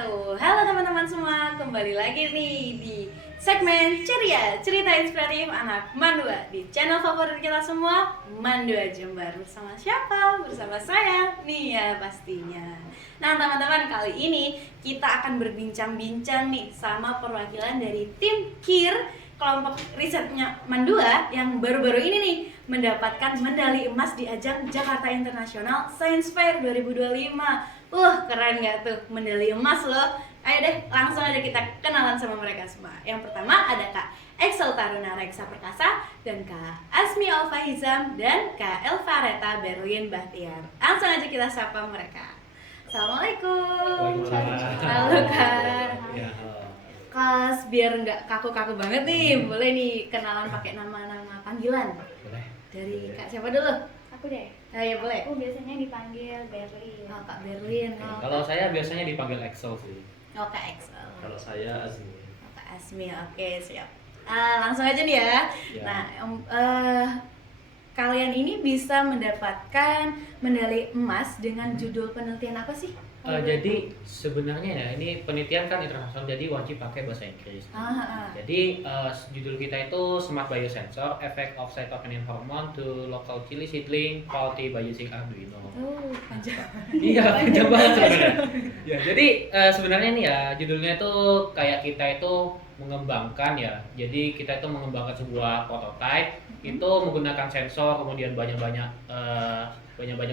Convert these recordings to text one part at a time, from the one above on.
wabarakatuh. Halo teman-teman semua, kembali lagi nih di segmen Ceria, cerita inspiratif anak Mandua di channel favorit kita semua, Mandua Jember. Bersama siapa? Bersama saya, Nia pastinya. Nah teman-teman, kali ini kita akan berbincang-bincang nih sama perwakilan dari tim KIR, kelompok risetnya Mandua yang baru-baru ini nih mendapatkan medali emas di ajang Jakarta International Science Fair 2025. Keren gak tuh, medali emas loh. Ayo deh, langsung aja kita kenalan sama mereka semua. Yang pertama ada Kak Excel Taruna Reksa Perkasa dan Kak Asmi Alfa Hizam dan Kak Elvareta Berlin Bahtiar. Langsung aja kita sapa mereka. Assalamualaikum. Halo Kak. Kas, biar nggak kaku-kaku banget nih, boleh nih kenalan pakai nama-nama panggilan. Boleh. Dari Kak siapa dulu? Aku deh. Ya boleh. Aku biasanya dipanggil Berlin. Oh, Kak Berlin. Oh, Kalau saya biasanya dipanggil Excel sih. Kak Excel. Kalau saya Azmi. Kak Asmi, oke siap. Langsung aja nih ya. Ya. Nah, kalian ini bisa mendapatkan medali emas dengan judul penelitian apa sih? Jadi sebenarnya ya ini penelitian kan internasional, jadi wajib pakai bahasa Inggris. Jadi judul kita itu Smart Biosensor Effect of Cytokinin Hormone to Local Chili Seedling Quality by Using Arduino. Panjang. Iya, panjang banget sebenarnya. Ya, jadi sebenarnya nih ya judulnya itu kayak kita itu mengembangkan ya. Jadi kita itu mengembangkan sebuah prototipe itu menggunakan sensor, kemudian banyak-banyak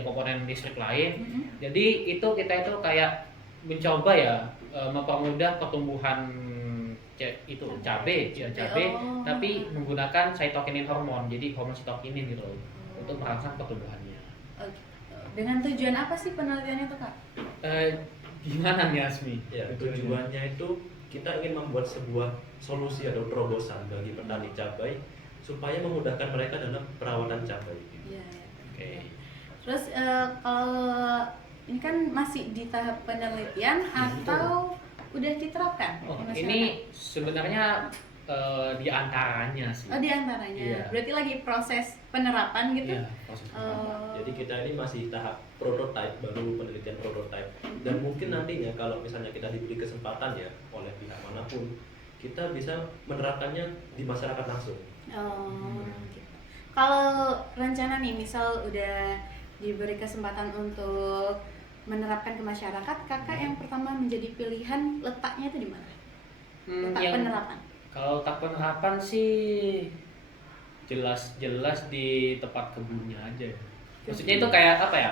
komponen listrik lain. Jadi itu kita itu kayak mencoba ya mempermudah pertumbuhan cabai, tapi menggunakan cytokinin hormon. Jadi hormon cytokinin gitu loh, untuk merangsang pertumbuhannya. Dengan tujuan apa sih penelitiannya tuh Kak? Gimana nih Asmi? Ya, tujuannya itu kita ingin membuat sebuah solusi atau terobosan bagi petani cabai supaya memudahkan mereka dalam perawatan cabai. Iya. Oke. Terus kalau ini kan masih di tahap penelitian atau udah diterapkan? Oh, di masyarakat? ini sebenarnya di antaranya sih. Oh, di antaranya. Iya. Berarti lagi proses penerapan gitu? Iya, proses penerapan. Jadi kita ini masih tahap prototipe, baru penelitian prototipe. Dan mungkin nantinya kalau misalnya kita diberi kesempatan ya oleh pihak manapun, kita bisa menerapkannya di masyarakat langsung. Gitu. Kalau rencana nih, misal udah diberi kesempatan untuk menerapkan ke masyarakat, kakak yang pertama menjadi pilihan letaknya itu di mana? Letak penerapan? Kalau letak penerapan sih jelas di tempat kebunnya aja. Maksudnya itu kayak apa ya?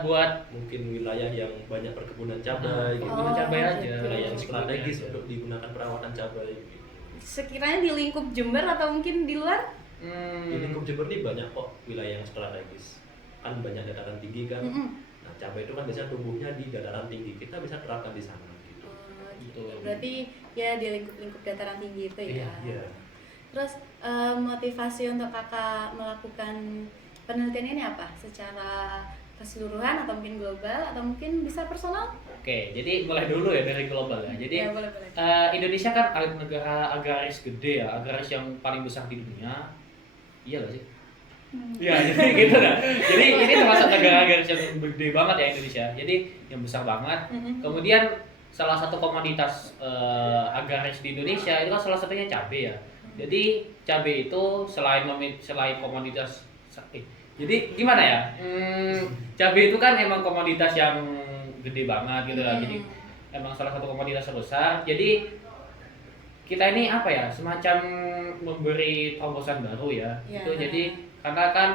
Buat Mungkin wilayah yang banyak perkebunan cabai, gitu. perkebunan cabai aja. Wilayah yang Gitu. strategis untuk digunakan perawatan cabai. Gitu. Sekiranya di lingkup Jember atau mungkin di luar? Di lingkup Jember ini banyak kok wilayah yang strategis. Kan banyak dataran tinggi kan. Nah, cabai itu kan biasanya tumbuhnya di dataran tinggi. Kita bisa terapkan di sana gitu. Gitu. Berarti ya di lingkup dataran tinggi itu ya. Iya. Terus motivasi untuk kakak melakukan penelitian ini apa? Secara keseluruhan atau mungkin global atau mungkin bisa personal? Oke, jadi mulai dulu ya dari global ya. Jadi Ya, boleh. Indonesia kan negara agraris gede ya, agraris yang paling besar di dunia. Iya gak sih? Iya, jadi gitu dah. Jadi ini termasuk negara agraris yang gede banget ya Indonesia. Jadi yang besar banget. Kemudian salah satu komoditas agraris di Indonesia itu kan salah satunya cabai ya. Jadi cabai itu selain komoditas jadi gimana ya? Cabai itu kan emang komoditas yang gede banget gitu lah. Jadi emang salah satu komoditas terbesar. Jadi kita ini apa ya? Semacam memberi terobosan baru ya. Ya. Itu jadi karena kan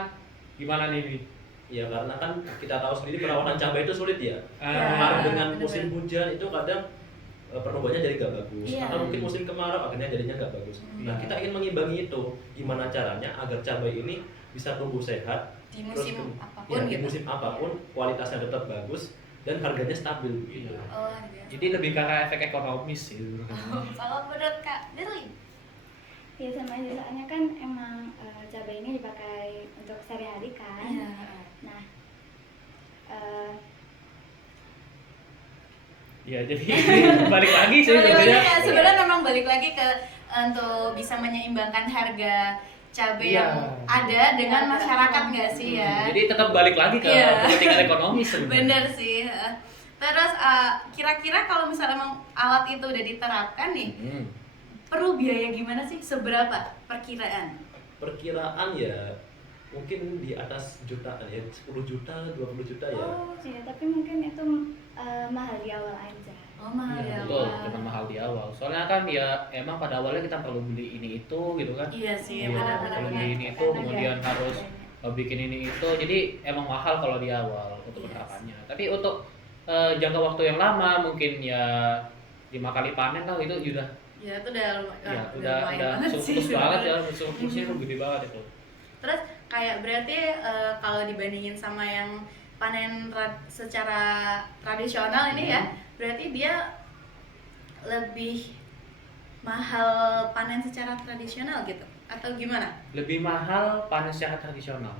gimana nih? Ya karena kan kita tahu sendiri perawatan cabai itu sulit ya. Ya. Kemarin dengan bener-bener. musim hujan itu kadang pertumbuhannya jadi nggak bagus. Iya. Atau mungkin musim kemarau akhirnya jadinya nggak bagus. Nah kita ingin mengimbangi itu. Gimana caranya agar cabai ini bisa tumbuh sehat Di musim terus, apapun ya, gitu. di musim apapun kualitasnya tetap bagus dan harganya stabil gitu. Jadi lebih karena efek ekonomis gitu. Kalau menurut Kak Berlin? Ya sama aja, soalnya kan emang cabai ini dipakai untuk sehari-hari kan. Iya. Nah, Ya jadi balik lagi sih sebenarnya. Sebenarnya memang balik lagi ke untuk bisa menyeimbangkan harga cabai Iya. yang ada dengan masyarakat nggak sih ya? Jadi tetap balik lagi ke Iya. kepentingan ekonomi sebenarnya. Bener sih. Terus kira-kira kalau misalnya emang alat itu udah diterapkan nih, perlu biaya gimana sih? Seberapa perkiraan? Perkiraan ya mungkin di atas jutaan ya, 10 juta, 20 juta ya. Oh iya, tapi mungkin itu mahal di awal aja. Oh mahal ya. Iya, betul, cuma mahal di awal. Soalnya kan ya emang pada awalnya kita perlu beli ini itu gitu kan. Iya sih, Iya, benar-benar. perlu beli ini itu, kemudian harus bikin ini itu. Jadi emang mahal kalau di awal untuk penerapannya. Tapi untuk jangka waktu yang lama mungkin ya 5 kali panen lah itu udah Ya itu udah ya lumayan udah banget sih. surplus banget ya, surplusnya gede banget itu. Terus kayak berarti kalau dibandingin sama yang panen secara tradisional ini ya, berarti dia lebih mahal panen secara tradisional gitu atau gimana? Lebih mahal panen secara tradisional.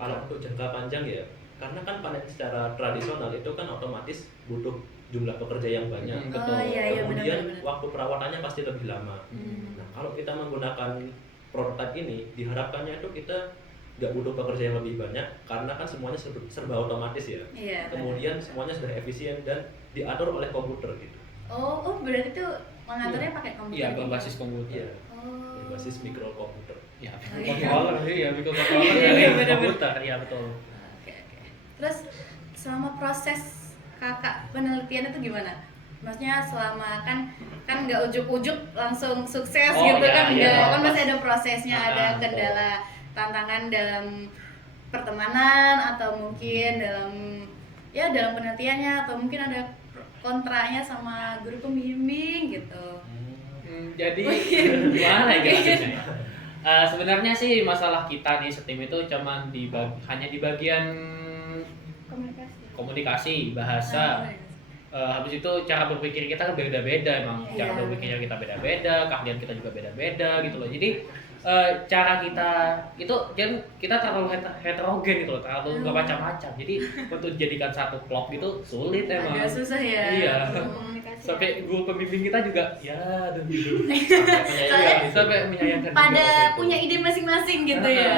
Kalau untuk jangka panjang ya, karena kan panen secara tradisional itu kan otomatis butuh jumlah pekerja yang banyak. Betul. Iya, Kemudian benar-benar. waktu perawatannya pasti lebih lama. Nah, kalau kita menggunakan prototipe ini, diharapkannya itu kita nggak butuh pekerja yang lebih banyak karena kan semuanya serba otomatis ya. Iya. Kemudian semuanya sudah efisien dan diatur oleh komputer gitu. Oh berarti tuh mengaturnya pakai komputer. Iya, gitu? berbasis komputer. Iya, Oh. berbasis mikrokomputer. Ya, iya. mikrokontroller Iya, dari benar-benar. komputer, ya betul. Oke. Terus selama proses kakak penelitian itu gimana? Maksudnya selama kan nggak ujuk-ujuk langsung sukses Oh, gitu iya, kan, iya. nggak kan masih ada prosesnya, ada betul. kendala, tantangan dalam pertemanan atau mungkin dalam penelitiannya atau mungkin ada kontranya sama guru pembimbing gitu. Jadi gimana ya jelasinnya? Sebenarnya sih masalah kita di setim itu cuman hanya di bagian komunikasi, bahasa. Habis itu cara berpikir kita kan beda-beda emang. Iya. Cara berpikirnya kita beda-beda, keahlian kita juga beda-beda gitu loh. Jadi cara kita itu kan kita terlalu heterogen gitu loh, terlalu nggak macam-macam. Jadi untuk dijadikan satu klop gitu sulit emang. Agak susah ya. Iya. Sampai guru pembimbing kita juga ya aduh gitu. Sampai menyayangkan juga Pada waktu itu. punya ide masing-masing gitu ya.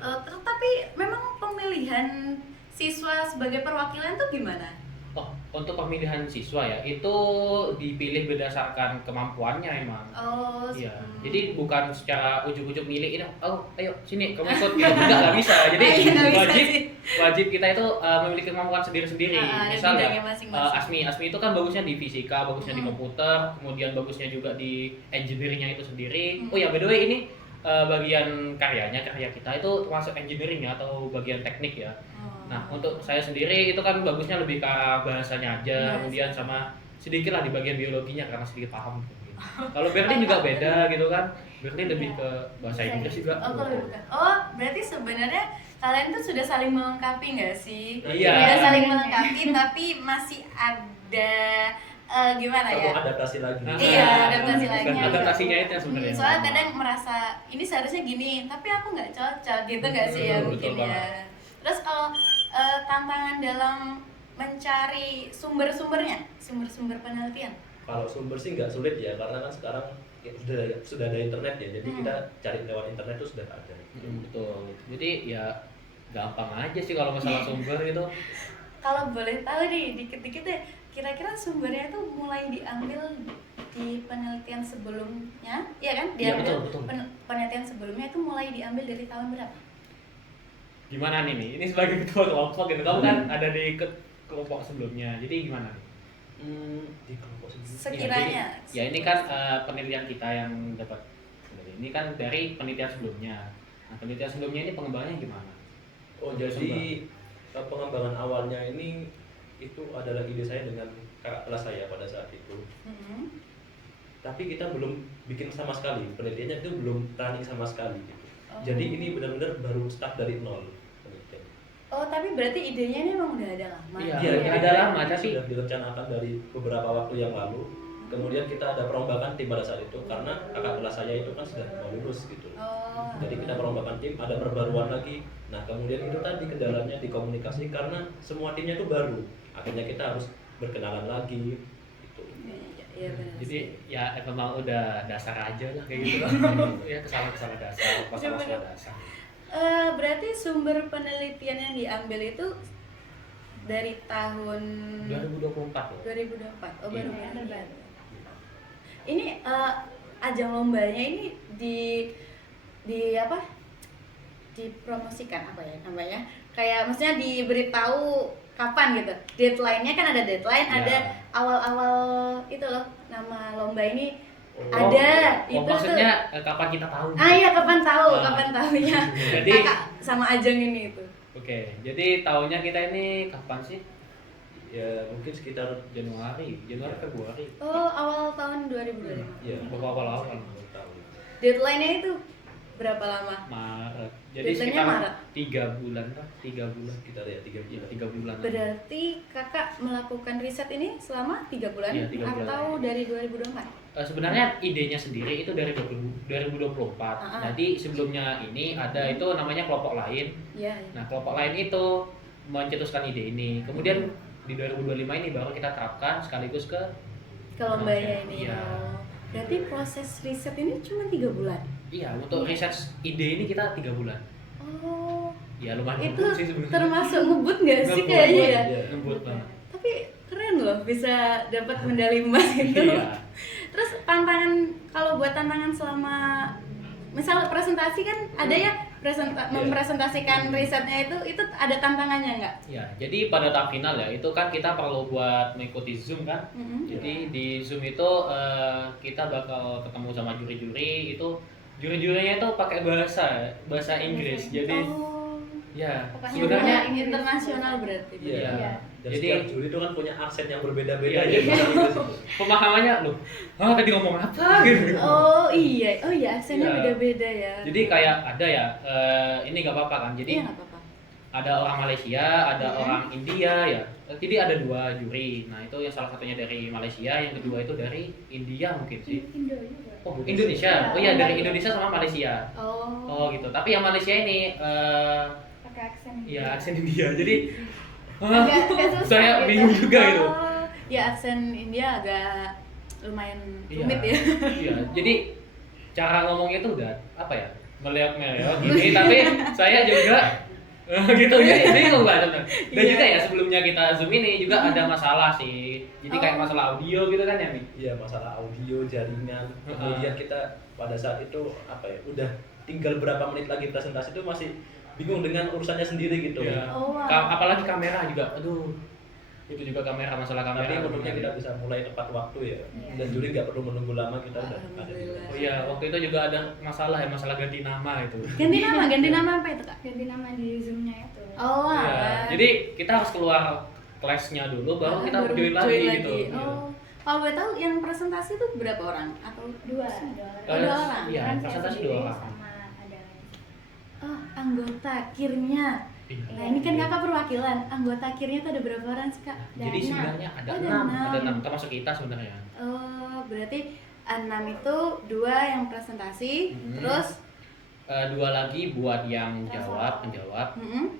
Ah. Tapi memang pemilihan siswa sebagai perwakilan tuh gimana? Oh, untuk pemilihan siswa ya itu dipilih berdasarkan kemampuannya emang. Oh, Iya. Jadi bukan secara ujuk-ujuk milih ini, oh ayo sini kamu ikut gitu. Nggak bisa. Jadi Nggak bisa sih. wajib kita itu memiliki kemampuan sendiri-sendiri. Ada Misal ya, bidangnya masing-masing. Asmi itu kan bagusnya di fisika, bagusnya di komputer, kemudian bagusnya juga di engineering-nya itu sendiri. Oh ya, by the way ini bagian karya kita itu termasuk engineering ya atau bagian teknik ya. Nah, untuk saya sendiri itu kan bagusnya lebih ke arah bahasanya aja, kemudian sama sedikit lah di bagian biologinya karena sedikit paham. Kalau Berlin juga beda gitu kan. Berlin lebih ke bahasa Inggris juga. Berarti sebenarnya kalian tuh sudah saling melengkapi nggak sih? Iya. Sudah saling melengkapi, tapi masih ada gimana ya? Adaptasi lagi. Iya, adaptasi lagi. Adaptasinya itu yang sebenarnya. Soalnya kadang merasa ini seharusnya gini, tapi aku nggak cocok gitu nggak sih ya mungkin Betul ya. banget. Terus kalau tantangan dalam mencari sumber penelitian. Kalau sumber sih nggak sulit ya, karena kan sekarang ya, sudah ada internet ya, jadi kita cari lewat internet itu sudah ada. Betul. Jadi ya gampang aja sih kalau masalah sumber gitu. Kalau boleh tahu nih dikit-dikit deh, kira-kira sumbernya itu mulai diambil di penelitian sebelumnya, iya kan? Iya, Diambil betul. penelitian sebelumnya itu mulai diambil dari tahun berapa? Gimana nih? Ini sebagai ketua kelompok gitu. Kamu kan ada di kelompok sebelumnya. Jadi gimana nih? Di kelompok sendiri. Sekiranya. Ya ini kan penelitian kita yang dapat. Ini kan dari penelitian sebelumnya. Nah, penelitian sebelumnya ini pengembangannya gimana? Oh, jadi pengembangan awalnya ini itu adalah ide saya dengan kakak kelas saya pada saat itu. Tapi kita belum bikin sama sekali, penelitiannya itu belum running sama sekali gitu. Jadi ini benar-benar baru start dari nol penelitian. Oh, tapi berarti idenya ini emang udah ada lama. Iya, Iya, ada lama, tapi sudah direncanakan dari beberapa waktu yang lalu. Kemudian kita ada perombakan tim pada saat itu karena kakak kelas saya itu kan sudah mau lulus gitu. Oh. Jadi kita perombakan tim, ada perbaruan lagi. Nah, kemudian itu tadi kendalanya di komunikasi karena semua timnya itu baru. Akhirnya kita harus berkenalan lagi gitu. Iya benar. jadi ya memang udah dasar aja lah kayak gitu. Ya kesalahan dasar, masalah dasar. Berarti sumber penelitian yang diambil itu dari tahun 2024 loh. 2024. Oh, baru Iya. baru. Ini ajang lombanya ini di apa? Dipromosikan apa ya namanya? Kayak maksudnya diberitahu kapan gitu. Deadline-nya kan ada deadline, Ya. ada awal-awal itu loh nama lomba ini Oh, ada. oh, Itu maksudnya kapan kita tahu? tuh. Iya, kapan tahu? Ah. Kapan tahunya? Jadi Kakak sama ajang ini itu. oke, jadi tahunnya kita ini kapan sih? Ya mungkin sekitar Januari Februari. Oh, awal tahun 2025. ya Awal-awal. tahun. Deadline-nya itu berapa lama? Maret. Jadi Deadline-nya sekitar Maret. 3 bulan lah, 3 bulan. Sekitar ya 3 Iya, bulan. 3 bulan. Berarti kakak melakukan riset ini selama 3 bulan Iya, 3 bulan. atau dari 2024? Sebenarnya idenya sendiri itu dari 2024. Nanti sebelumnya ini ada itu namanya kelompok lain. Iya. Nah, kelompok lain itu mencetuskan ide ini. Kemudian di 2025 ini baru kita terapkan sekaligus ke Ke lombanya ini. Iya. Oh. Berarti proses riset ini cuma 3 bulan. iya, untuk riset ide ini kita 3 bulan. Oh. Ya lumayan Itu ngebut sih sebenarnya. termasuk ngebut nggak sih Ngebut, kayaknya ya? Iya. Ngebut banget. Tapi keren loh bisa dapat medali emas gitu. Iya. Terus tantangan kalau buat tantangan selama misal presentasi kan ada ya mempresentasikan risetnya itu ada tantangannya nggak? Ya, jadi pada tahap final ya, itu kan kita perlu buat mengikuti Zoom kan. Mm-mm. Jadi di Zoom itu kita bakal ketemu sama juri-juri, itu juri-jurinya itu pakai bahasa Inggris. Jadi Oh. ya Pokoknya sebenarnya Sebenarnya internasional berarti. Iya. Iya. Dan Jadi- setiap juri itu kan punya aksen yang berbeda-beda Iya, ya. iya. pemahamannya loh, tadi ngomong apa gitu. Oh iya aksennya Iya. beda-beda ya. Jadi kayak ada ya, ini nggak apa-apa kan. Jadi iya nggak apa-apa. ada orang Malaysia, ada orang India ya. Jadi ada 2 juri. Nah itu yang salah satunya dari Malaysia, yang kedua itu dari India mungkin sih. Indo juga. Oh Indonesia, oh iya dari Indonesia sama Malaysia. Oh. Oh gitu. Tapi yang Malaysia ini, Pakai aksen. ya aksen India. Jadi Agak susah saya gitu. bingung juga gitu. Oh, ya aksen India agak lumayan Iya. rumit ya. Iya. Jadi cara ngomongnya itu udah apa ya? Meleok-meleok gini. Tapi saya juga gitu. Jadi bingung lah sebenarnya. Dan Iya. juga ya sebelumnya kita Zoom ini juga ada masalah sih. Jadi kayak Oh. masalah audio gitu kan ya, Mi? Iya, masalah audio, jaringan. Kemudian kita pada saat itu apa ya? Udah tinggal berapa menit lagi presentasi itu masih bingung dengan urusannya sendiri gitu. Iya. Oh, wow. Apalagi kamera juga. Aduh. Itu juga kamera, masalah kamera. Tapi untungnya kita bisa mulai tepat waktu ya. Iya. Dan juri nggak perlu menunggu lama, kita udah ada di Alhamdulillah. Oh iya, waktu itu juga ada masalah ya, masalah ganti nama itu. Ganti nama apa itu kak? Ganti nama di Zoom-nya itu. Oh, Iya. alah. Jadi kita harus keluar kelasnya dulu, baru kita join lagi gitu. Oh, kalau boleh tahu yang presentasi itu berapa orang atau Dua Oh, orang. dua orang. Iya, Kan saya presentasi sendiri 2 orang. sama ada lagi. Oh, anggota kirnya. Iya. Nah, ini kan kakak perwakilan. Anggota kirnya tuh ada berapa orang sih kak? Jadi Ada sebenarnya ada Oh, ada 6, enam. ada 6 termasuk kita sebenarnya. Oh, berarti 6 itu 2 yang presentasi, Hmm. terus 2 lagi buat yang menjawab.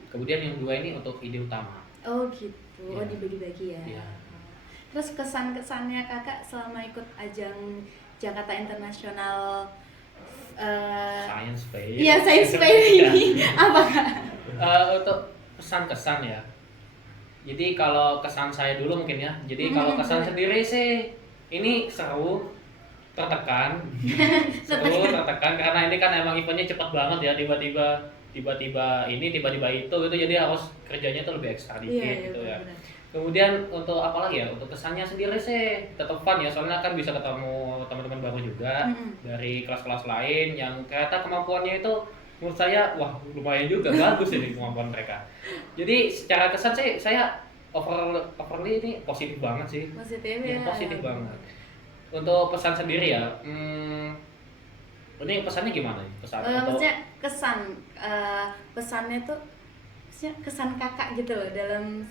Kemudian yang 2 ini untuk ide utama. oh gitu. Oh, Iya. dibagi-bagi ya. Iya. Terus kesan-kesannya kakak selama ikut ajang Jakarta International Science Fair. iya Science Fair ini apa kak? Untuk kesan-kesan ya. Jadi kalau kesan saya dulu mungkin ya. Jadi kalau kesan sendiri sih ini seru, tertekan karena ini kan emang eventnya cepat banget ya, tiba-tiba ini tiba-tiba itu gitu, jadi harus kerjanya tuh lebih ekstra dikit gitu ya. benar-benar. Kemudian untuk apa lagi ya, untuk kesannya sendiri sih tetap fun ya, soalnya kan bisa ketemu teman-teman baru juga dari kelas-kelas lain yang ternyata kemampuannya itu menurut saya wah lumayan juga, bagus ini kemampuan mereka. Jadi secara kesan sih saya overly ini positif banget sih. Positif Ya, ya. positif banget. Untuk pesan sendiri ya, ini pesannya gimana nih? Pesan untuk Maksudnya pesannya tuh maksudnya kesan kakak gitu loh dalam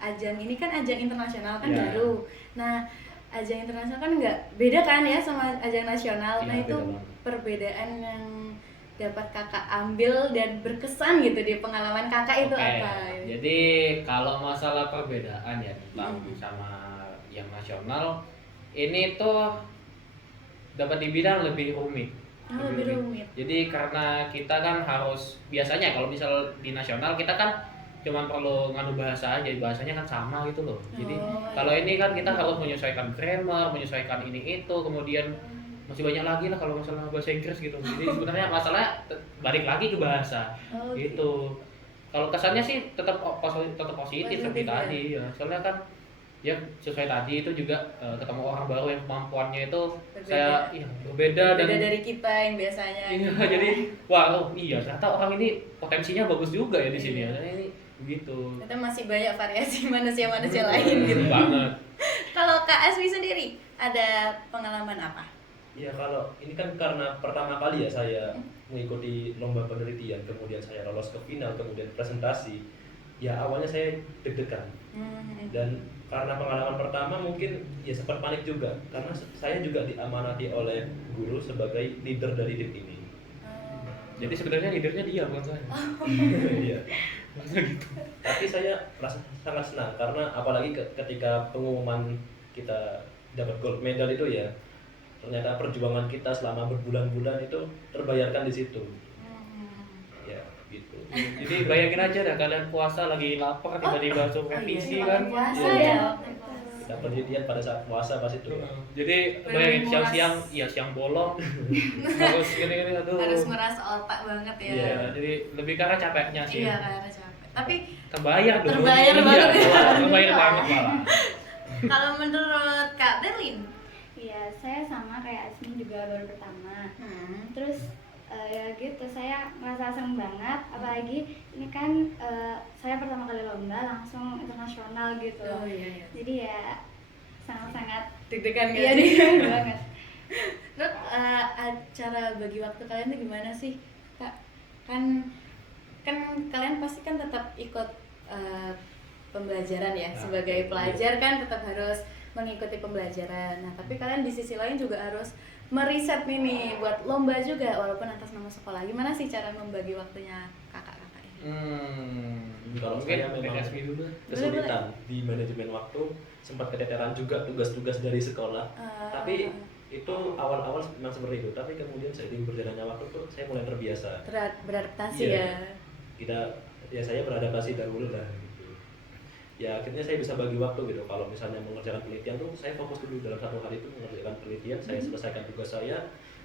ajang ini kan ajang internasional kan Ya. baru. Nah, ajang internasional kan nggak beda kan ya sama ajang nasional. Ya, Nah, itu beda banget. perbedaan yang dapat kakak ambil dan berkesan gitu di pengalaman kakak itu Oke, apa? jadi kalau masalah perbedaan ya tentang Mm-mm. sama yang nasional, ini tuh dapat dibilang lebih rumit. Lebih rumit. Jadi karena kita kan harus biasanya kalau misal di nasional kita kan cuman perlu nganu bahasa aja, bahasanya kan sama gitu loh. Jadi Oh, kalau ini kan kita harus menyesuaikan grammar, menyesuaikan ini itu, kemudian masih banyak lagi lah kalau masalah bahasa Inggris gitu. Jadi sebenarnya masalah balik lagi ke bahasa Oh, gitu. Kalau kesannya sih tetap tetap positif seperti Positif, tadi ya. Soalnya kan ya sesuai tadi itu juga ketemu orang baru yang kemampuannya itu Berbeda. saya iya berbeda dan beda dari kita yang biasanya. iya gitu. jadi wah oh iya ternyata orang ini potensinya bagus juga ya di sini ya. Nah, ini begitu. Kita masih banyak variasi manusia-manusia lain gitu. Banget. Kalau Kak Asmi sendiri ada pengalaman apa? Ya kalau ini kan karena pertama kali ya saya mengikuti lomba penelitian, kemudian saya lolos ke final, kemudian presentasi. Ya awalnya saya deg-degan dan karena pengalaman pertama mungkin ya sempat panik juga karena saya juga diamanati oleh guru sebagai leader dari tim ini. Jadi sebenarnya leadernya dia bukan saya. Iya. Gitu. Tapi saya merasa sangat senang karena apalagi ketika pengumuman kita dapat gold medal itu ya ternyata perjuangan kita selama berbulan-bulan itu terbayarkan di situ. Ya gitu. Jadi bayangin aja dah kalian puasa lagi lapar tiba-tiba suruh revisi kan. Puasa Iya. ya. Kita penelitian pada saat puasa pas itu. Jadi Bener bayangin nguras. siang-siang, iya siang bolong, harus gini-gini aduh. Harus meras otak banget ya. Iya, jadi lebih karena capeknya sih. Iya, karena capek. Tapi Terbayar dong. Terbayar Iya, banget ya. Terbayar banget malah. kalau menurut Kak Berlin, Iya, saya sama kayak Asmi juga baru pertama. Terus ya gitu, saya merasa seneng banget. Apalagi ini kan saya pertama kali lomba langsung internasional gitu. Oh, iya. Jadi ya sangat-sangat deg-degan iya gak sih? deg-degan banget. Terus cara bagi waktu kalian tuh gimana sih, Kak? Kan kalian pasti kan tetap ikut pembelajaran ya, Nah, sebagai iya. pelajar kan tetap harus mengikuti pembelajaran. Nah, tapi kalian di sisi lain juga harus meriset nih buat lomba juga walaupun atas nama sekolah. Gimana sih cara membagi waktunya kakak-kakak ini? Kalau Mungkin saya memang PKSB dulu. kesulitan di manajemen waktu, sempat keteteran juga tugas-tugas dari sekolah. Tapi itu awal-awal memang seperti itu. Tapi kemudian seiring berjalannya waktu tuh saya mulai terbiasa. Beradaptasi Iya. ya. Saya beradaptasi dahulu lah gitu. Ya akhirnya saya bisa bagi waktu gitu. Kalau misalnya mengerjakan penelitian tuh saya fokus dulu dalam satu hari itu mengerjakan penelitian, saya selesaikan tugas saya.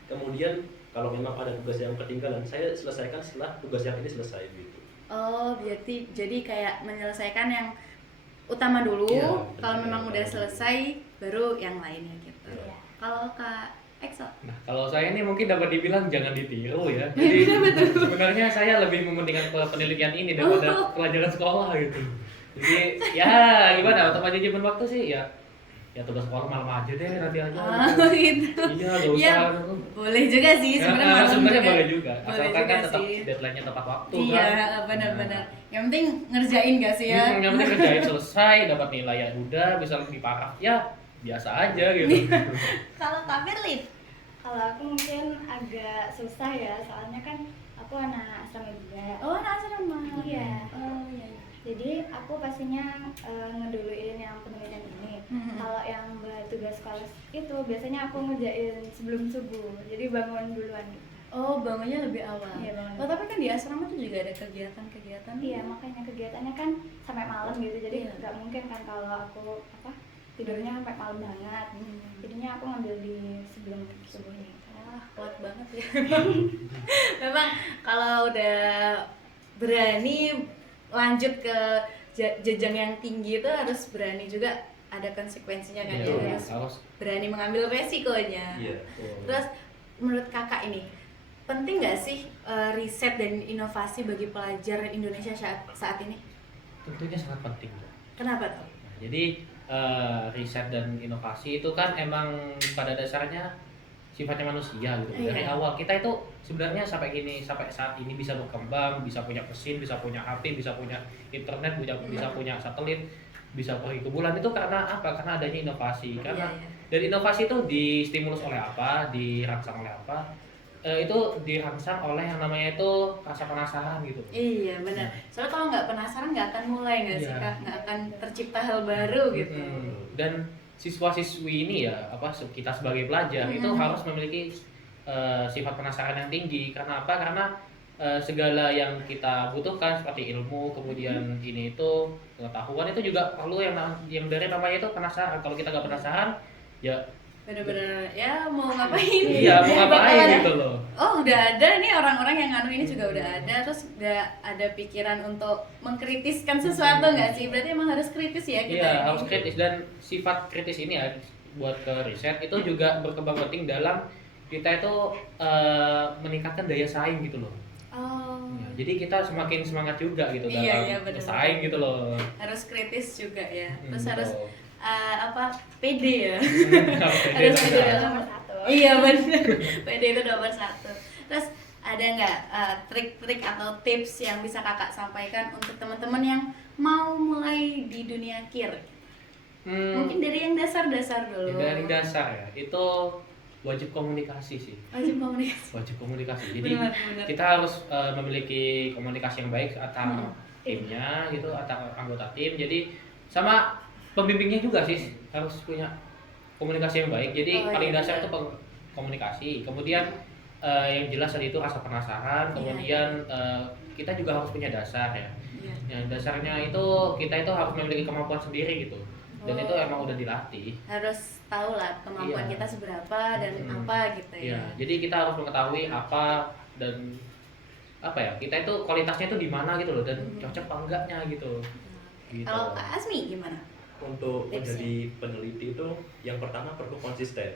Kemudian kalau memang ada tugas yang ketinggalan, saya selesaikan setelah tugas yang ini selesai gitu. Oh, berarti jadi kayak menyelesaikan yang utama dulu. Iya, Kalau betul. memang udah selesai, baru yang lainnya gitu. Iya. Kalau Kak Exo, Nah, kalau saya ini mungkin dapat dibilang jangan ditiru ya. Jadi sebenarnya saya lebih mementingkan penelitian ini daripada pelajaran sekolah gitu. Jadi ya gimana? Untuk manajemen waktu sih ya tugas sekolah malam aja deh nanti aja. gitu. Iya, gak usah. Iya, boleh juga sih Ya, sebenarnya. malam sebenarnya juga. boleh juga. Boleh Asalkan juga kan tetap sih. deadline-nya tepat waktu Iya, kan. benar-benar. Yang penting ngerjain gak sih ya? Yang penting kerjain selesai, dapat nilai ya udah, bisa lebih parah ya biasa aja gitu. Kalau Kak Berlin, Kalau aku mungkin agak susah ya, soalnya kan aku anak asrama juga. oh anak asrama. Iya. Oh iya. Jadi aku pastinya ngeduluin yang penelitian ini. Mhm. Kalau yang buat tugas sekolah itu biasanya aku ngerjain sebelum subuh. Jadi bangun duluan gitu. Oh, bangunnya lebih awal. Iya, bangun. Oh, tapi kan di asrama tuh juga ada kegiatan-kegiatan. Iya, makanya kegiatannya kan sampai malam gitu. Jadi Iya. nggak mungkin kan kalau aku tidurnya sampai malam banget. Jadinya aku ngambil di sebelum subuhnya. Wah, kuat banget ya. Memang kalau udah berani lanjut ke jenjang yang tinggi itu harus berani juga, ada konsekuensinya kan Iya, ya, harus. harus berani mengambil resikonya. Iya. Terus menurut kakak ini penting nggak sih riset dan inovasi bagi pelajar Indonesia saat ini? Tentunya sangat penting. Kenapa tuh? Nah, jadi riset dan inovasi itu kan emang pada dasarnya sifatnya manusia gitu. Iya. Dari awal kita itu sebenarnya sampai saat ini bisa berkembang, bisa punya mesin, bisa punya HP, bisa punya internet, bisa punya satelit, bisa pergi ke bulan itu karena apa? Karena adanya inovasi. Karena Iya, iya. dari inovasi itu distimulus oleh apa? Dirangsang oleh apa? Itu dirangsang oleh yang namanya itu rasa penasaran gitu. Iya benar. Soalnya kalau nggak penasaran nggak akan mulai nggak sih Iya. kak? Nggak akan tercipta hal baru gitu. Dan siswa-siswi ini ya kita sebagai pelajar itu harus memiliki sifat penasaran yang tinggi. Karena apa? Karena segala yang kita butuhkan seperti ilmu, kemudian ini itu pengetahuan itu juga perlu yang dari namanya itu penasaran. Kalau kita nggak penasaran, ya bener-bener ya mau ngapain iya mau ngapain Bakalan, gitu loh. oh udah ada nih orang-orang yang nganu ini juga udah ada, terus nggak ada pikiran untuk mengkritiskan sesuatu nggak sih? Berarti emang harus kritis ya kita Iya ini. harus kritis, dan sifat kritis ini ya buat ke riset itu juga berkembang penting dalam kita itu meningkatkan daya saing gitu loh. Oh, Ya, jadi kita semakin semangat juga gitu Iya, iya, dalam bener. bersaing gitu loh. harus kritis juga ya, terus Hmm, harus betul. pede ya. Harus Harus pede pede dong. dalam Nomor 1. Iya benar, pede itu nomor 1. Terus ada nggak trik-trik atau tips yang bisa kakak sampaikan untuk teman-teman yang mau mulai di dunia kir? Mungkin dari yang dasar-dasar dulu. Dari dasar ya, itu wajib komunikasi sih. Wajib komunikasi. Wajib komunikasi. Jadi Benar, benar. kita harus memiliki komunikasi yang baik antar timnya gitu, antar anggota tim. Jadi sama pembimbingnya juga sih harus punya komunikasi yang baik. Jadi Oh, paling iya, dasar benar. itu komunikasi. Kemudian yang jelas tadi itu rasa penasaran. Iya, Kemudian kita juga harus punya dasar ya. Iya. Yang dasarnya itu kita itu harus memiliki kemampuan sendiri gitu. Dan Oh. itu emang udah dilatih. Harus tahu lah kemampuan Iya. kita seberapa dan Hmm. apa gitu ya. Iya, jadi kita harus mengetahui apa dan apa ya, kita itu kualitasnya itu di mana gitu loh, dan cocok apa enggaknya gitu. Gitu. Kalau Kak Asmi gimana? Untuk Tipsnya. menjadi peneliti itu yang pertama perlu konsisten.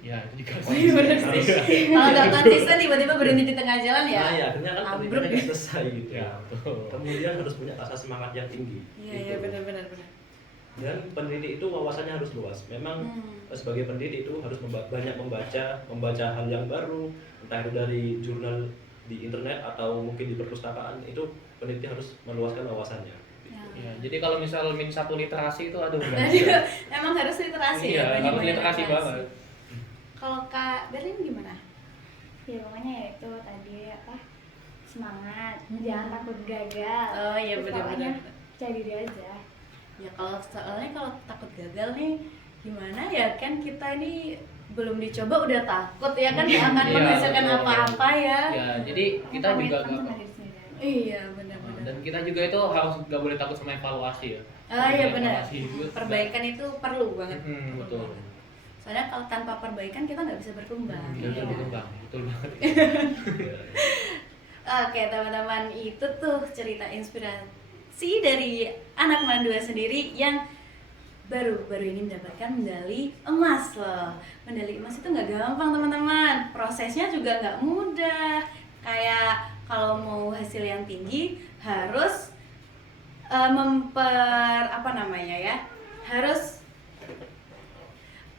Ya, itu juga Oh, iya, bener sih. Kalau nggak konsisten tiba-tiba berhenti di tengah jalan ya. Nah ya, akhirnya kan ambruk penelitiannya ya. nggak selesai gitu. Ya, betul. Kemudian harus punya rasa semangat yang tinggi. Iya gitu. iya benar-benar benar. Dan peneliti itu wawasannya harus luas. Memang sebagai peneliti itu harus banyak membaca hal yang baru, entah itu dari jurnal di internet atau mungkin di perpustakaan. Itu peneliti harus meluaskan wawasannya. Ya, jadi kalau misal min 1 literasi itu aduh Jadi berat. emang harus literasi Iya, ya. harus banyak-banyak literasi banget. Kalau Kak Berlin gimana? Ya pokoknya ya itu tadi apa, semangat, jangan takut gagal. Oh iya Terus benar-benar. pokoknya cari diri aja. Ya kalau soalnya kalau takut gagal nih gimana ya, kan kita ini belum dicoba udah takut ya kan nggak akan Iya, menghasilkan betul. apa-apa ya. Ya, jadi kita juga Komitmen sama nggak- diri sendiri. Iya benar-benar. dan kita juga itu harus nggak boleh takut sama evaluasi ya. Ah iya benar. Evaluasi itu Perbaikan itu perlu banget. betul. Soalnya kalau tanpa perbaikan kita nggak bisa berkembang. Kita Iya. berkembang, betul banget. Oke teman-teman, itu tuh cerita inspirasi dari anak Mandua sendiri yang baru ini mendapatkan medali emas loh. Medali emas itu nggak gampang teman-teman, prosesnya juga nggak mudah. Kayak kalau mau hasil yang tinggi harus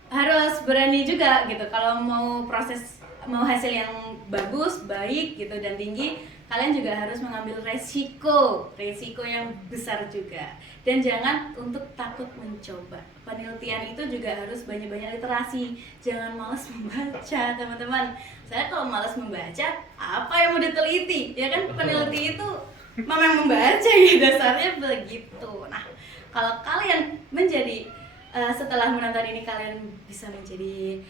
harus berani juga gitu. Kalau mau hasil yang bagus, baik gitu dan tinggi, kalian juga harus mengambil resiko yang besar juga. Dan jangan untuk takut mencoba. Penelitian itu juga harus banyak-banyak literasi. Jangan malas membaca, teman-teman. Saya kalau malas membaca, apa yang mau diteliti? Ya kan peneliti itu memang membaca ya, dasarnya begitu. Nah, kalau kalian menjadi setelah menonton ini kalian bisa menjadi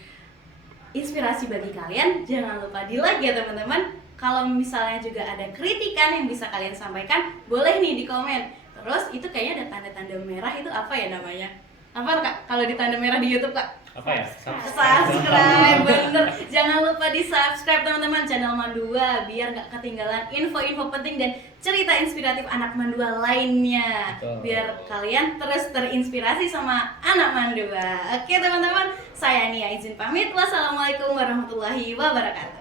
inspirasi bagi kalian, jangan lupa di like ya teman-teman. Kalau misalnya juga ada kritikan yang bisa kalian sampaikan, boleh nih di komen. Terus itu kayaknya ada tanda-tanda merah, itu apa ya namanya? Apa Kak? Kalau di tanda merah di YouTube Kak? Apa ya? Subscribe, bener. Jangan lupa di subscribe teman-teman channel Mandua biar nggak ketinggalan info-info penting dan cerita inspiratif anak Mandua lainnya. Betul. Biar kalian terus terinspirasi sama anak Mandua. Oke teman-teman, saya Nia izin pamit. Wassalamualaikum warahmatullahi wabarakatuh.